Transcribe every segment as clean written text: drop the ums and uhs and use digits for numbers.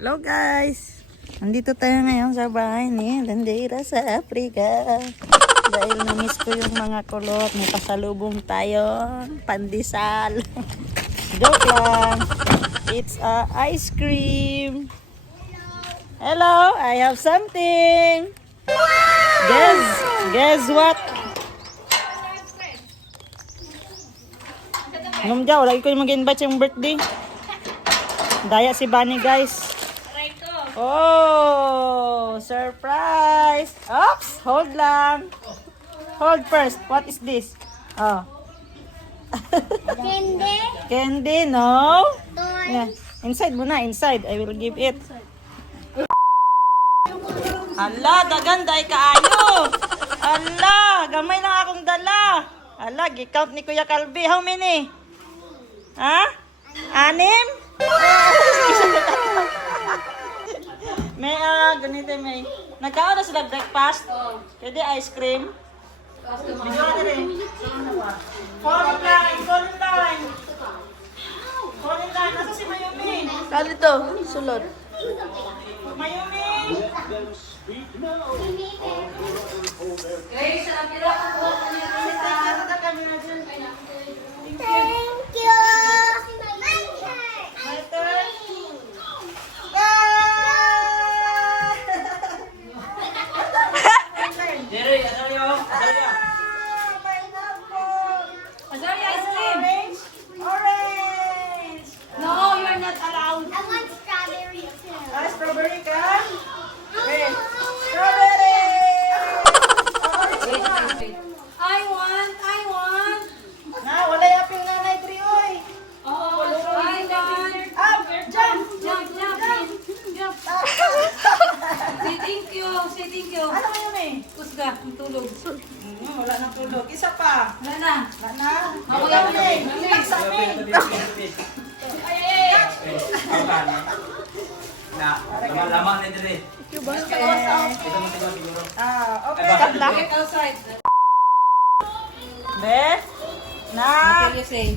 Hello guys! Nandito tayo ngayon sa bahay ni Landera sa Africa. Dahil na-miss ko yung mga kulot. May pasalubong tayo. Pandesal. Joke lang. It's a ice cream. Hello! I have something. Guess what? Numjaw, lagi ko yung mag-invite yung birthday. Daya si Bunny guys. Oh, surprise! Oops, hold lang. Hold first. What is this? Oh. Candy. Candy, no? Toy. Yeah. Inside muna, inside. I will give it. Hala, daganda ay kaayo. Hala, gamay lang akong dala. Hala, gi-count ni Kuya Calvi. How many? Ha? 6? May ganito may. Nagkaon na sila breakfast? Pwede ice cream? Video na rin. Fall in line. Nasa si Mayumi? Dito, sulod. Mayumi! Thank you. My turn. Jerry, Azario, Azario. Azaria, ice cream. Orange! No, you're not allowed. I want strawberry too. Strawberry ka? Okay. Strawberry! Wait, wait. I want. Na, wala yaping nanay tri, oy. Oh, I want. Up! Jump! Jump. Say thank you. Ano yun eh? Kusga, ang tulog. Wala na tulog. Isa pa. Wala na. Wala na. Ako Ikaw lang. eh. Ilang sa amin. Lamang na dito eh. Ito mo siguro. Okay. Get outside. Be? Na. What will you say?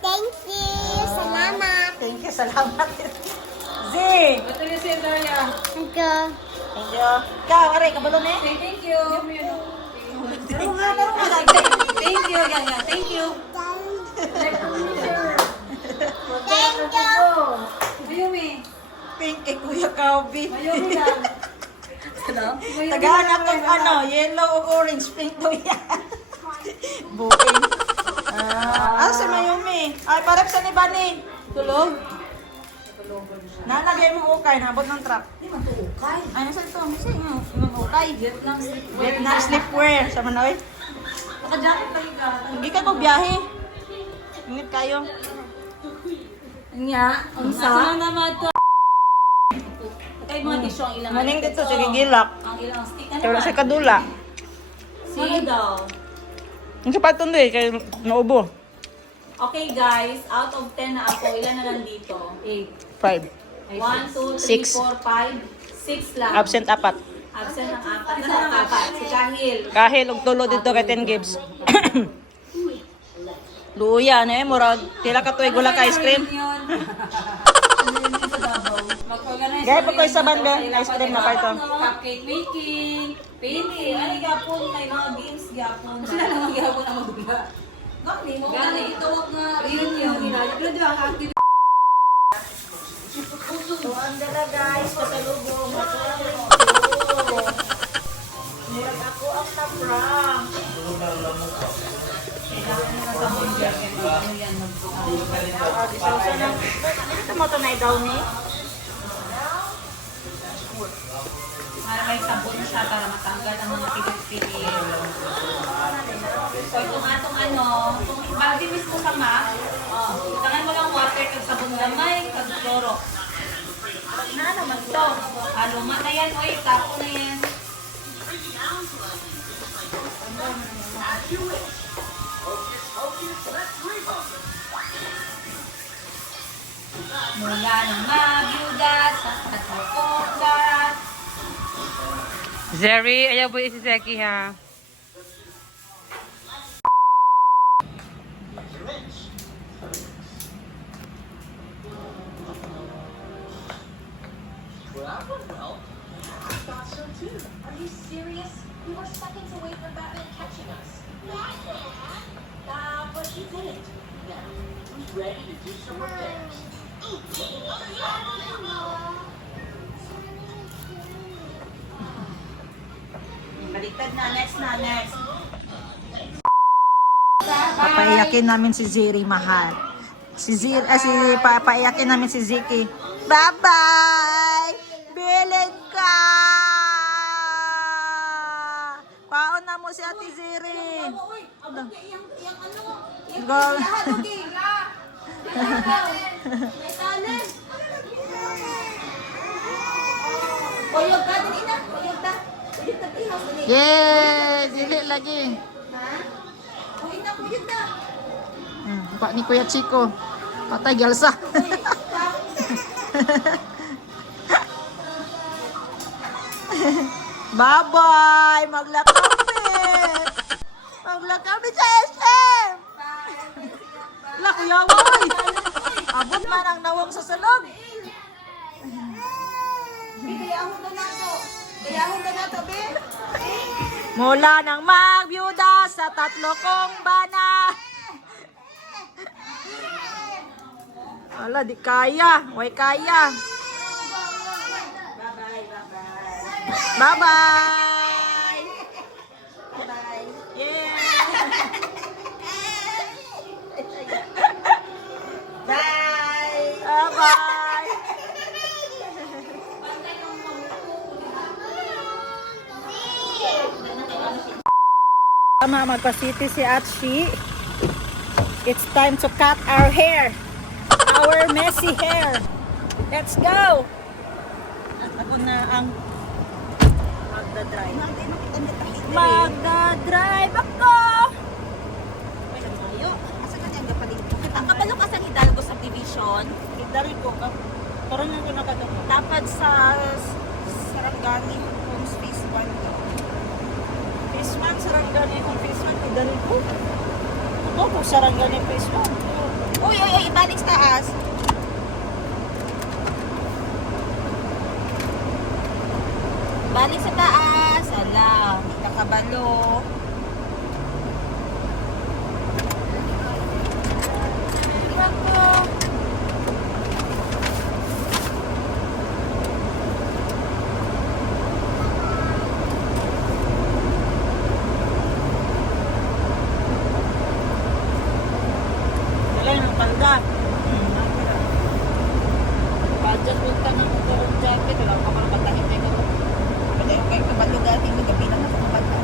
Thank you. Salamat. Thank you. Salamat. Z. What will you say, Azaria? Thank you. Thank you. Ikaw, aray, kabalo ni? Say thank you. Daro nga. Thank you. Yeah. Thank you. Thank you. Mayumi. Pink kay Kuya Calvi. Mayumi lang. Tagaan akong yellow o orange, pink to yan. Booking. Si Mayumi. Ay, parang sa ni Bani. Tulog? Nalagay mong ukay, nabot ng truck. Hindi man ito ukay. Ay, nasa ito. Nasa yung ukay. Vietnam sleepwear. Sa Manoy. Naka-jacket tayo ka. Hindi ka ko biyahe. Ingit kayo. Nya, unsa naman to. Kay mga tisyo ang ilang. Maning dito, sige gilak. Ang ilang stick na Kaya wala naman. siya kadula. Sige daw. Ang sapato doon eh, kaya naubo. Okay guys, out of 10 na ako, ilan na lang dito? 8. 5. 1, 2, 3, Six. 4, 5, 6 lang. Absent 4. Absent ang 4. Ano ang 4? Si Kahil. Kahil og tulo dito kay 10 gives. Luya na murag tila ka toy gula ka ice cream. Mag-organize. Gaya pa ko sa banda, ice cream na pa ito. Cupcake making, painting, ano gapon kay mga games gapon. Sila lang gapon ang magbiga. Gani ito wag nga reunion nila. Pero di ba active. So ang dala guys, pasalubong. Murag ako ang na-prank. Ito mo ito na daw ni? Para may sabon siya para matanggal ang mga titik-titik. So itong atong itong bagay mismo sa mat, itangan mo lang water kag sabon gamay, kag kloro. Na naman to. Luma na yan, oy, tapo na yan. Mula ng magyuda sa katapot. Zeri, ayaw po si Zeki ha. Baliktad na, next na, next. Papaiyakin namin si Ziri, mahal. Papaiyakin namin si Ziki. Bye-bye! Bilin ka! Paon na mo si Ate Ziri. Go. Uyog ka, dali na. Uyog ta. Uyog ta, ihaw. Yay! Dili lagi. Uyog na, uyog na. Pak ni Kuya Chico. Patay galsa. Bye-bye! Maglakapit! Maglakapit sa SM! Wala, Kuya Woy! Abot man ang nawang sa salog. Gayahon na nato. Gayahon na nato, be. Mula nang magbyuda sa 3 kong bana. Ala, di kaya. Way kaya. Bye-bye. Bye-bye. Yeah. Bye. Bye-bye. Tama, magpasiti si Atshi. It's time to cut our hair. Our messy hair. Let's go! At ako na ang magdadrive. Magdadrive ako! May nagmayo. Asa ka niyang gapalit? Ang kapalo ka sa Hidalgo subdivision. Dari ko ka. Parang nang nakadako. Dapat sa Sarangani Homes Phase 1 to. Phase 1, Sarangani kung Phase 1. Dari ko. Ito po, Sarangani Phase 1. Uy, ibalik sa taas. Balik sa taas. Ala, nakabalo. Ako. Dala ng palda. Budget mo ka ng motorong jacket. Wala ka pala patahit na ito. Pwede yung kayo kabalo dati. Magabi na sa kabalo.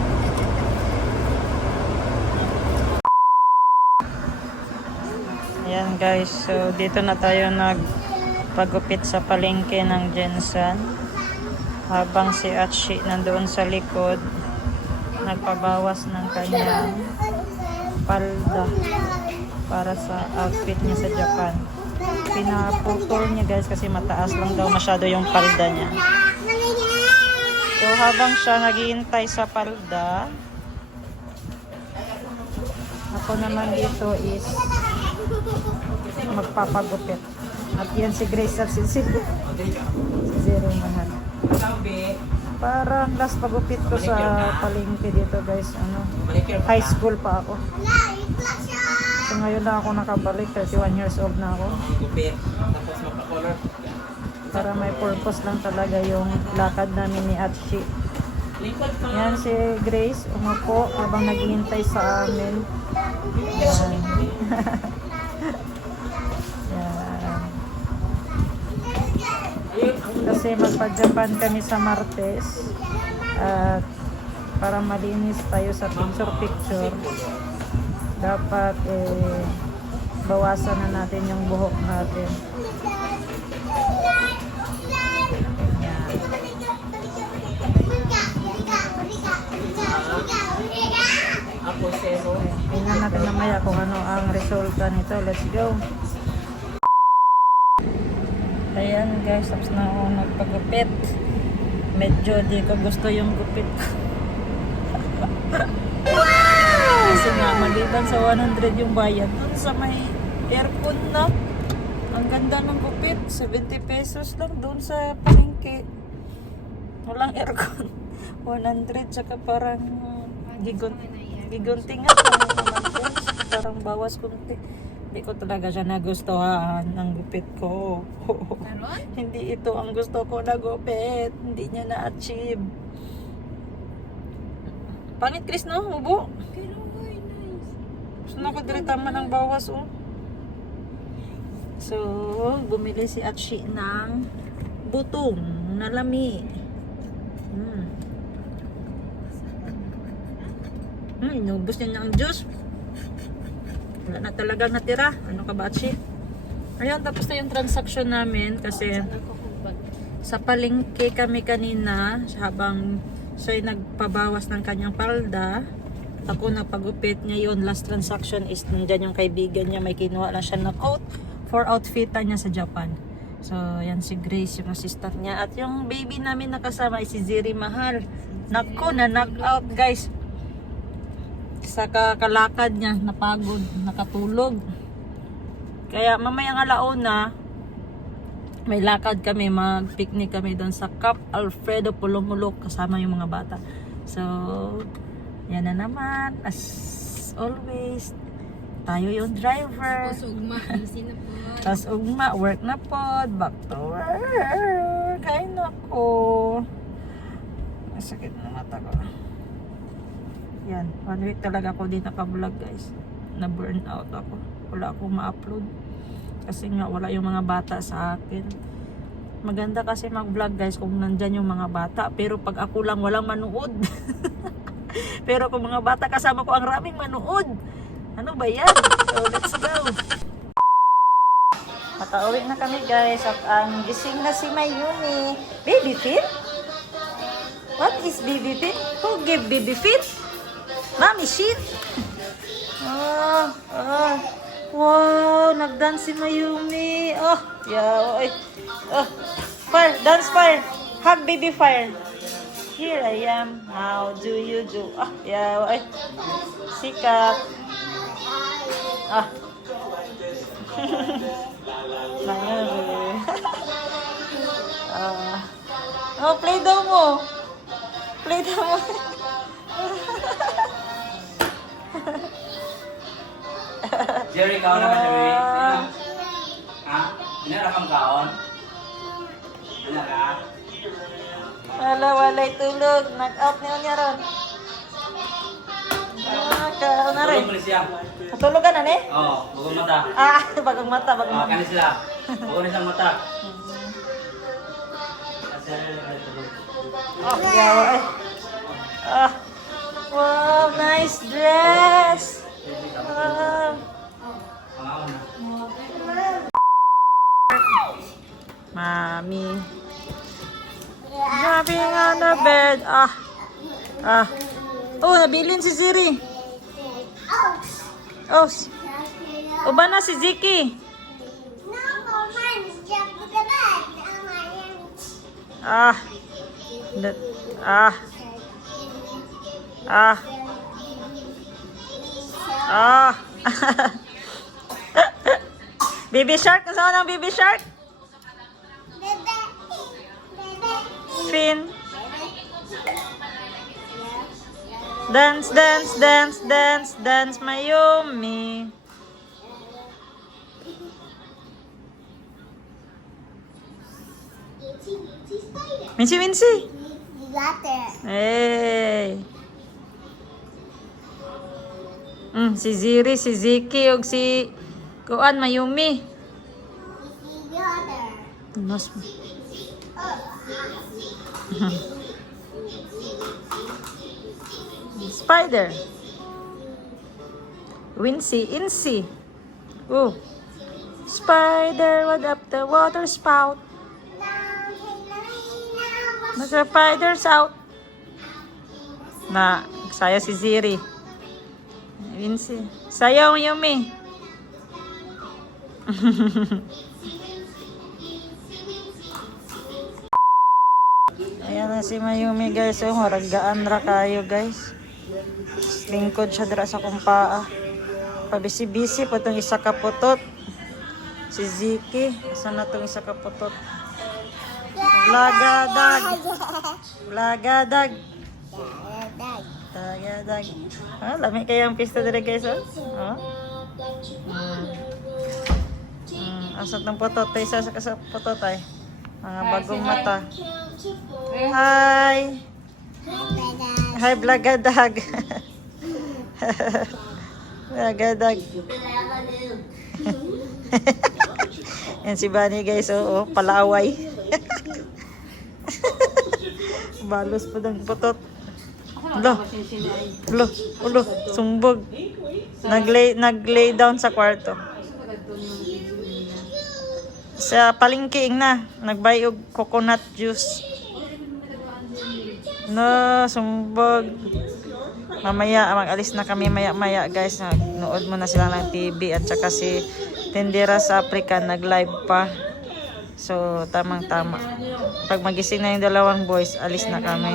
Ayan guys, so dito na tayo nagpagupit sa palengke ng Jensen. Habang si Atshi nandoon sa likod, nagpabawas ng kanyang palda para sa outfit niya sa Japan. Pinaputol niya guys kasi mataas lang daw masyado yung palda niya. So habang siya naghihintay sa palda, ako naman dito is magpapagupit. At yan si Grace at si Zero. Si Zero mahal. Parang last pagupit ko sa palengke dito guys, high school pa ako. So ngayon na ako nakabalik, 31 years old na ako. Tapos magpa-color. Para may purpose lang talaga yung lakad namin ni Atshi. Yan si Grace, umupo habang naghihintay sa amin. Yan. Yan. Kasi magpa-Japan kami sa Martes. At para malinis tayo sa picture-picture, dapat bawasan na natin yung buhok natin. Ako zero. Tingnan natin mamaya kung ano ang resulta nito. Let's go. Ayan guys, tapos na ako nagpagupit. Medyo di ko gusto yung gupit ko. Kasi nga, maliban sa 100 yung bayad. Dun sa may aircon na. Ang ganda ng gupit. 70 pesos lang doon sa palengke. Walang aircon. 100 tsaka parang gigunting nga naman guys. Parang bawas kunti. Hindi ko talaga siya nagustuhan ng gupit ko. Hindi ito ang gusto ko na gupit. Hindi niya na-achieve. Pangit Chris no? Ubo. Gusto na ko tama ng bawas oh. So, bumili si Atshi ng butong na lami. Inubos niya ng juice. Wala na talagang natira. Ano ka ba, Atshi? Ayun, tapos na yung transaction namin kasi sa palengke kami kanina habang siya'y nagpabawas ng kanyang palda. Ako nagpagupit ngayon. Last transaction is nandyan yung kaibigan niya. May kinuha lang siya na coat for outfitan niya sa Japan. So, yan si Grace, yung assistant niya. At yung baby namin nakasama ay si Ziri Mahal. Nako, na knock out guys. Sa kakalakad niya, napagod, nakatulog. Kaya mamayang alauna, may lakad kami, mag-picnic kami doon sa Cap Alfredo Pulumulok kasama yung mga bata. So, yan na naman. As always, tayo yung driver. Tapos ugma, work na po. Back to work. Ay nako. Masakit na mata ko. Yan, 1 week talaga ako din naka-vlog guys. Na-burn out ako. Wala akong ma-upload. Kasi nga wala yung mga bata sa akin. Maganda kasi mag-vlog guys kung nandyan yung mga bata. Pero pag ako lang walang manood. Pero kung mga bata kasama ko ang raming manood. Ano ba yan? So let's go. Makauwi na kami guys. At ang gising na si Mayumi. Baby feed? What is baby feed? Who give baby feed? Mommy shit? Wow, nagdance si Mayumi. Oh, yeah. Fire, dance fire. Hug baby fire. Here I am. How do you do? Ah, yeah. Sikat. Ah. Oh, play daw mo. Play daw mo. Jerry, kaon naman Jerry. Ha? Inara kang kaon? Inara? Wala, walay tulog. Knock-out niya niya ron. Kaon na rin. Tulog mo ni siya. Natulog ka na ni? Oo, bagong mata. Bagong mata, bagong mata. Kanin sila. Bagong ni siyang mata. Kasi tulog. Oh, yawa wow, nice dress. Mommy. Jumping on the bed. Oh, nabilin si Ziri. Oh, uba na si Ziki. Baby shark, nasaan ang baby shark? Fin. Dance, dance, dance, dance, dance, Mayumi. Minsi, Minsi. You got it. Hey. Si Ziri, si Ziki, ug si Kuan, Mayumi. You got it. Mas. Spider. Wincy, Incy. Oh. Spider, what up the water spout? Nasa spiders out. Na, saya si Ziri. Wincy. Sayaw, Yumi. Ayan na si Mayumi guys. Oh, maragaan ra kayo guys. Lingkod siya dira sa kumpaa. Pabisi-bisi po itong isa kaputot. Si Ziki. Asan na itong isa kaputot? Lagadag. Lagadag. Lagadag. Ah, lami kayo ang pista dire guys, oh. Oh. Asat ng putot. Isa sa putot ay. Mga bagong mata. Hi. Hi, Blagadag. Blagadag. Yan si Bunny guys, oo, palaway. Balos pa ng putot. Ulo, sumbog. Naglay down sa kwarto. Sa palengke na, nagbay og coconut juice. No, sumbog. Mamaya, mag-alis na kami maya-maya guys. Nood mo na sila ng TV at saka si Tindera sa Africa nag-live pa. So, tamang-tama. Pag magising na yung dalawang boys, alis na kami.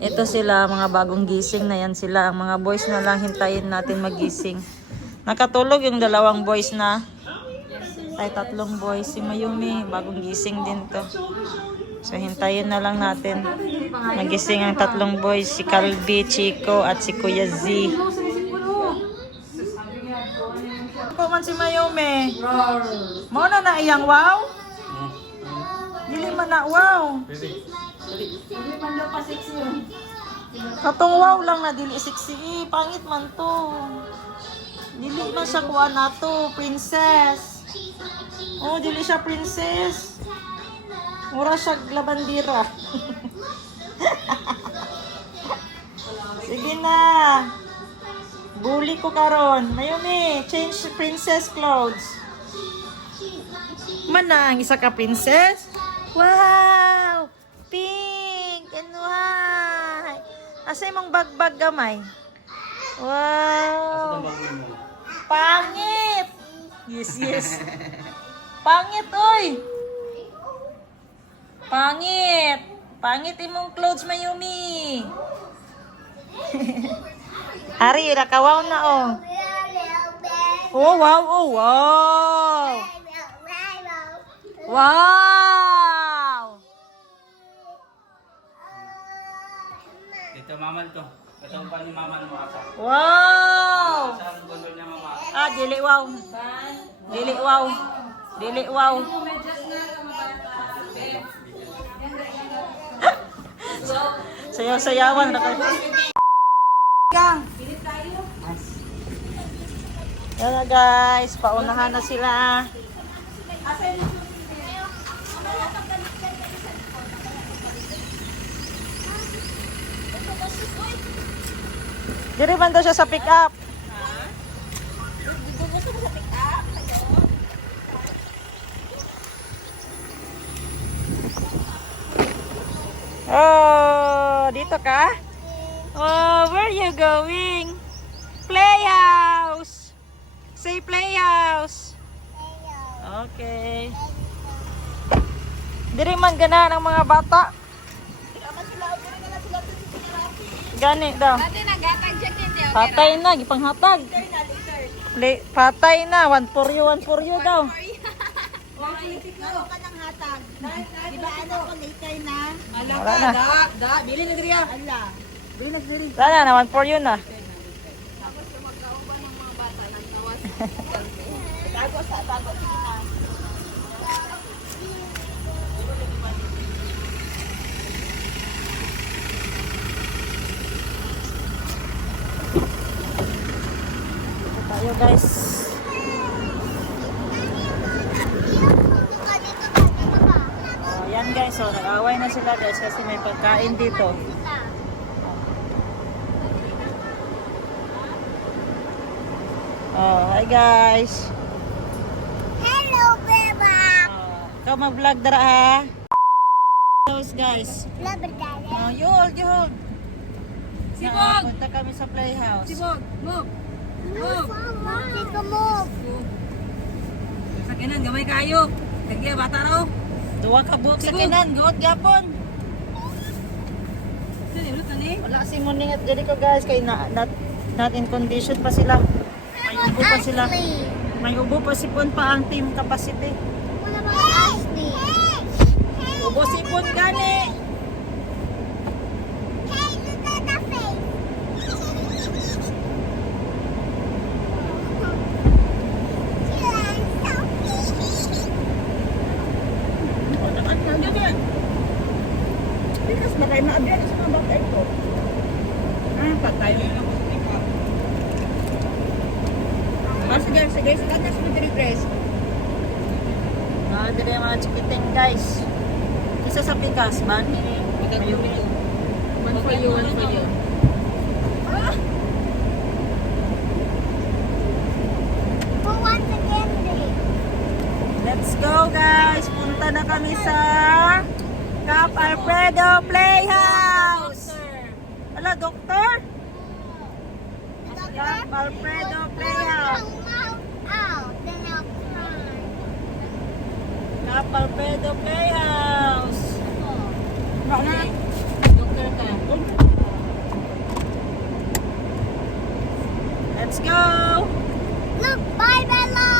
Ito sila, mga bagong gising na yan sila. Ang mga boys na lang, hintayin natin magising. Nakatulog yung dalawang boys na. Ay, tatlong boys. Si Mayumi, bagong gising din to. So, hintayin na lang natin. Magising ang tatlong boys. Si Calvi, Chico, at si Kuya Z. Ako man si Mayumi. Mo na na iyang wow? Dili man na wow. Katong wow lang na dili sexy. Pangit man to. Dili man siya kuha na to. Princess. Oh, dili siya princess. Mura siya labandira. Sige na. Bully ko karon. Mayumi, change princess clothes. Manang isa ka princess? Wow! Pink and white. Asa imong bagbag gamay? Wow! Pangit! Yes. Pangit, oy! Pangit! Pangit imong clothes, Mayumi! Hari, nakawaw na, oh. Oh, wow, oh, wow! Wow! Dito maman to. Katong pa ni maman mo asa. Wow! Sa gondol niya mama. Ah, dili wow. Dili wow. Dili wow. Sayaw-sayawan na kayo. Yan na guys, paunahan na sila. Diri man daw siya sa pick up. Oh, dito ka? Oh, where you going? Playhouse. Say playhouse. Okay. Diri man gana ng mga bata. Gani daw. Patay na, gipanghatag. Patay na, one for you daw. Wala na. Bili na diriya. Wala na, one for you na. Tayo guys. Oh, yan guys, so nag-away na sila guys kasi may pagkain dito. Oh, hi guys. Hello, Beba. Ikaw mag-vlog dara ha. Those guys. Love it, Daddy. Oh, you hold. Sibog! Punta kami sa playhouse. Sibog, move. Move. Take a move. Sa kinan, gamay kayo. Kaya bata raw. Duwa ka buhok sa kinan, guot gapon. Saan yung luto ni? Wala si Muning at dili ko guys kay not in condition pa sila. May ubo pa sila. Ashley? May ubo pa sipon pa ang team capacity. What about Ashley? Ubo sipon gani. Hey, look at the face. Bikas na kayo maabiyan sa mga bakay ko. Patay. Sige, sige. Sige, sige, Grace. Dire mga chikiting guys. Isa sa pikas, man. One for you, one for you. Who wants a candy? Let's go guys! Punta na kami sa Cap Alfredo Playhouse! Ala, doktor? Cap Alfredo Playhouse! Then I'll cry. Cap Alfredo Playhouse! Doktor ka. Let's go! Look, bye, Bella.